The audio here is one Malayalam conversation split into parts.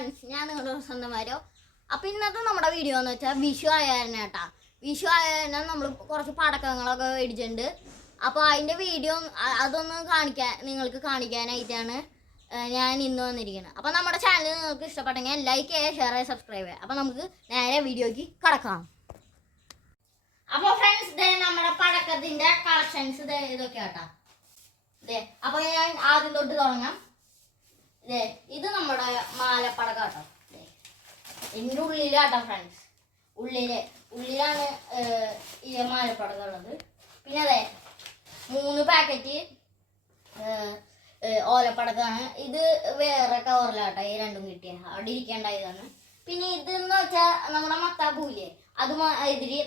ഫ്രണ്ട്സ് ഞാൻ നിങ്ങളുടെ സ്വന്തമാരോ അപ്പം ഇന്നത്തെ നമ്മുടെ വീഡിയോ എന്ന് വെച്ചാൽ വിഷു ആയാലും കേട്ടാ വിഷു ആയാലും നമ്മൾ കുറച്ച് പടക്കങ്ങളൊക്കെ മേടിച്ചിട്ടുണ്ട്. അപ്പോൾ അതിന്റെ വീഡിയോ അതൊന്ന് കാണിക്കാൻ നിങ്ങൾക്ക് കാണിക്കാനായിട്ടാണ് ഞാൻ ഇന്ന് വന്നിരിക്കുന്നത് അപ്പോൾ നമ്മുടെ ചാനൽ നിങ്ങൾക്ക് ഇഷ്ടപ്പെട്ടെങ്കിൽ ലൈക്ക് ചെയ്യുക ഷെയർ ചെയ്യുക സബ്സ്ക്രൈബ് ചെയ്യുക അപ്പോൾ നമുക്ക് നേരെ വീഡിയോയ്ക്ക് കടക്കാം. അപ്പോൾ ഫ്രണ്ട്സ് ഇതേ നമ്മുടെ പടക്കത്തിന്റെ കളക്ഷൻസ് ഇതേ ഇതൊക്കെ കേട്ടാ ഇതേ അപ്പോൾ ഞാൻ ആദ്യം തൊട്ട് തുടങ്ങാം. ഇത് നമ്മുടെ മാലപ്പടക കേട്ടോ. ഇതിന്റെ ഉള്ളിലാട്ടോ ഫ്രണ്ട്സ് ഉള്ളിൽ ഉള്ളിലാണ് ഈ മാലപ്പടക ഉള്ളത് പിന്നെ അതെ മൂന്ന് പാക്കറ്റ് ഓലപ്പടക്കാണ് ഇത് വേറെ കവറിലാട്ടോ ഈ രണ്ടും കിട്ടിയ. അവിടെ ഇരിക്കേണ്ടായതാണ് പിന്നെ ഇതെന്ന് വെച്ചാൽ നമ്മുടെ മത്താപ്പൂല്ലേ അത്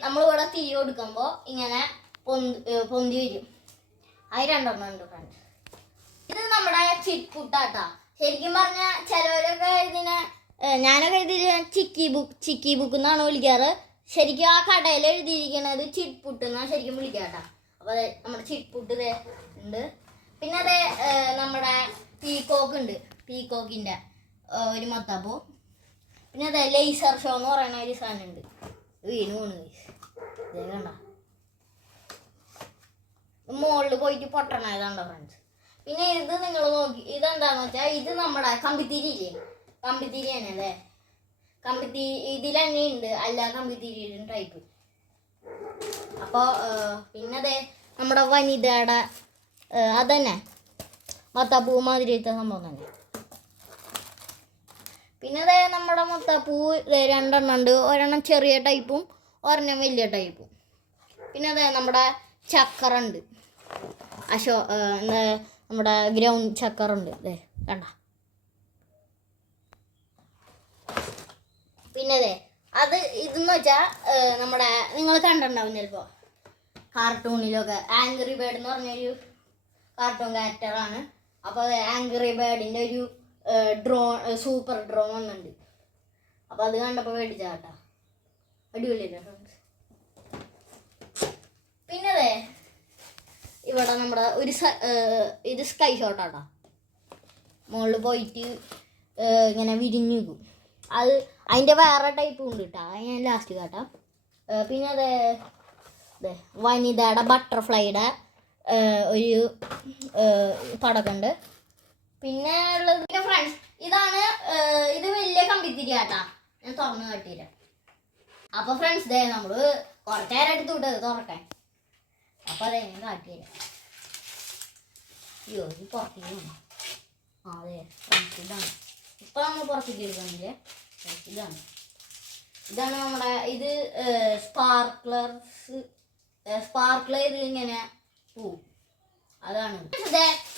നമ്മൾ ഇവിടെ തിരി കൊടുക്കുമ്പോൾ ഇങ്ങനെ പൊന്തി പൊന്തി വരും. അത് രണ്ടെണ്ണം ഉണ്ട് ഫ്രണ്ട്സ് ഇത് നമ്മുടെ ചിക്കുട്ടാട്ടാ ശരിക്കും പറഞ്ഞ ചിലവരൊക്കെ ഇതിനെ ഞാനൊക്കെ എഴുതിയിരിക്കുന്ന ചിക്കി ബുക്ക് ചിക്കി ബുക്ക് എന്നാണ് വിളിക്കാറ്. ശരിക്കും ആ കടയിൽ എഴുതിയിരിക്കുന്നത് ചിട്ട്പുട്ട് എന്നാണ് ശരിക്കും വിളിക്കാട്ടാ. അപ്പോൾ അതെ നമ്മുടെ ചിട്ട്പുട്ട് ഉണ്ട്. പിന്നെ അതെ നമ്മുടെ പീകോക്ക് ഉണ്ട്. പീകോക്കിന്റെ ഒരു മത്താപ്പൂ. പിന്നെ അതെ ലേസർ ഷോ എന്ന് പറയുന്ന ഒരു സാധനം ഉണ്ട്. വീണ് പോണ് ഇതേ കണ്ട. മുകളിൽ പോയിട്ട് പൊട്ടണതാണ്ടോ ഫ്രണ്ട്സ് പിന്നെ ഇത് നിങ്ങൾ നോക്കി ഇതെന്താന്ന് വെച്ചാൽ ഇത് നമ്മുടെ കമ്പിത്തിരി ഇല്ലേ കമ്പിത്തിരി തന്നെ അല്ലേ? കമ്പിത്തിരി ഇതിൽ തന്നെ ഉണ്ട് അല്ല കമ്പിത്തിരിയുടെ ടൈപ്പ് അപ്പോൾ പിന്നെ അതെ നമ്മുടെ വനിതയുടെ അതന്നെ. മത്താപ്പൂ മാതിരിത്തെ സംഭവം തന്നെ. പിന്നെ അതെ നമ്മുടെ മുത്തപ്പൂ രണ്ടെണ്ണം ഉണ്ട്. ഒരെണ്ണം ചെറിയ ടൈപ്പും ഒരെണ്ണം വലിയ ടൈപ്പും പിന്നെ അതെ നമ്മുടെ ചക്കറുണ്ട്. അശോ എന്താ നമ്മുടെ ഗ്രൗണ്ട് ചക്കറുണ്ട്. അതെ കണ്ട. പിന്നെ അതെ അത് ഇതെന്ന് വെച്ചാൽ നമ്മുടെ നിങ്ങൾ കണ്ടിട്ടുണ്ടാവും ചിലപ്പോൾ കാർട്ടൂണിലൊക്കെ ആംഗ്രി ബേർഡ് എന്ന് പറഞ്ഞൊരു കാർട്ടൂൺ ക്യാരക്ടറാണ് അപ്പോൾ ആംഗ്രി ബേഡിന്റെ ഒരു ഡ്രോൺ സൂപ്പർ ഡ്രോൺ ഉണ്ട് അപ്പോൾ അത് കണ്ടപ്പോൾ മേടിച്ചാട്ടാ അടിപൊളിയല്ലേ പിന്നെ അതെ ഇവിടെ നമ്മുടെ ഒരു ഇത് സ്കൈ ഷോട്ടാട്ടോ മുകളിൽ പോയിട്ട് ഇങ്ങനെ വിരിഞ്ഞു അത് അതിന്റെ വേറെ ടൈപ്പ് ഉണ്ട് കേട്ടോ അത് ഞാൻ ലാസ്റ്റ് കാട്ടാം. പിന്നെ അത് അതെ വനിതയുടെ ബട്ടർഫ്ലൈയുടെ ഒരു പടക്കുണ്ട് പിന്നെ ഉള്ളത് ഫ്രണ്ട്സ് ഇതാണ് ഇത് വലിയ കമ്പിത്തിരി കേട്ടാ ഞാൻ തുറന്ന് കാട്ടിയില്ല അപ്പൊ ഫ്രണ്ട്സ് ദേ നമ്മൾ കുറച്ചു നേരം എടുത്തു വിട്ടത് തുറക്കാൻ. അപ്പൊ അതെ ഞാൻ കാട്ടിയില്ല അയ്യോ ഇത് പുറത്തേക്ക് വന്നു. ആ അതെ ഇതാണ് ഇപ്പൊ നമ്മൾ പുറത്തേക്ക് എടുക്കുന്നില്ലേ ഇതാണ് നമ്മുടെ ഇത് സ്പാർക്ലർസ് സ്പാർക്ലർ ഇങ്ങനെ പോവും. അതാണ്.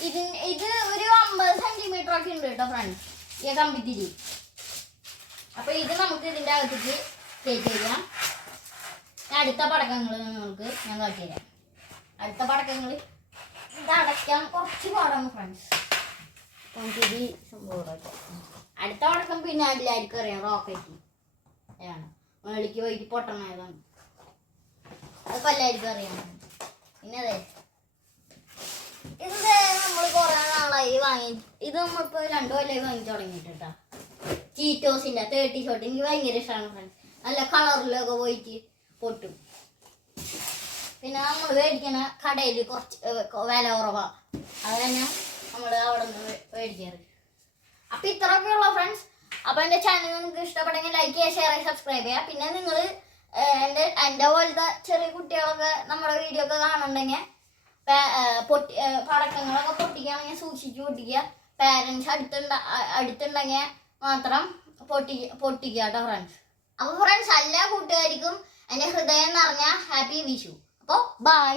ഇത് ഇത് ഒരു അമ്പത് സെന്റിമീറ്റർ ഒക്കെ ഉണ്ട് കേട്ടോ ഫ്രണ്ട്സ് ഈ കമ്പിത്തിരി. അപ്പൊ ഇത് നമുക്ക് ഇതിന്റെ അകത്തേക്ക് കയറ്റി തരാം അടുത്ത പടക്കങ്ങൾ നിങ്ങൾക്ക് ഞാൻ കാട്ടിത്തരാം. അടുത്ത പടക്കങ്ങൾ ഇത് അടയ്ക്കാൻ കുറച്ച് പാടാണ് ഫ്രണ്ട്സ് നമുക്കിത് സംഭവം അടുത്ത പടക്കം പിന്നെ എല്ലാവർക്കും അറിയാം റോക്കറ്റ്. ആണ് മേളിക്ക് പോയിട്ട് പൊട്ടണതാണ് അതിപ്പോൾ എല്ലാവർക്കും അറിയാം. പിന്നെ അതെ. ഇത് നമ്മൾ കുറെ നാളായി വാങ്ങി ഇത് നമ്മളിപ്പോ രണ്ടു കൊല്ലമായി വാങ്ങി തുടങ്ങിയിട്ട് കേട്ടോ ചീറ്റോസിന്റെ തേർട്ടി ഷോട്ട് എനിക്ക് ഭയങ്കര ഇഷ്ടമാണ് ഫ്രണ്ട്സ് നല്ല കളറിലൊക്കെ പോയിട്ട് പൊട്ടും. പിന്നെ നമ്മൾ മേടിക്കണ കടയിൽ കുറച്ച് വില കുറവാ. അത് തന്നെ നമ്മൾ അവിടെ നിന്ന് മേടിക്കാറ്. അപ്പൊ ഇത്രയൊക്കെയുള്ള ഫ്രണ്ട്സ് അപ്പൊ എന്റെ ചാനൽ നിങ്ങൾക്ക് ഇഷ്ടപ്പെട്ടെങ്കിൽ ലൈക്ക് ചെയ്യുക ഷെയർ ചെയ്യുക സബ്സ്ക്രൈബ് ചെയ്യുക. പിന്നെ നിങ്ങൾ എന്റെ എന്റെ പോലത്തെ ചെറിയ കുട്ടികളൊക്കെ നമ്മുടെ വീഡിയോ ഒക്കെ കാണുന്നുണ്ടെങ്കിൽ പൊട്ടി പടക്കങ്ങളൊക്കെ പൊട്ടിക്കുകയാണെങ്കിൽ സൂക്ഷിച്ച് പൊട്ടിക്കുക. പാരൻസ് അടുത്തുണ്ട അടുത്തുണ്ടെങ്കിൽ മാത്രം പൊട്ടി പൊട്ടിക്കുക കേട്ടോ ഫ്രണ്ട്സ് അപ്പോൾ ഫ്രണ്ട്സ് എല്ലാ കൂട്ടുകാർക്കും എന്റെ ഹൃദയം നിറഞ്ഞ ഹാപ്പി വിഷു. അപ്പോൾ ബൈ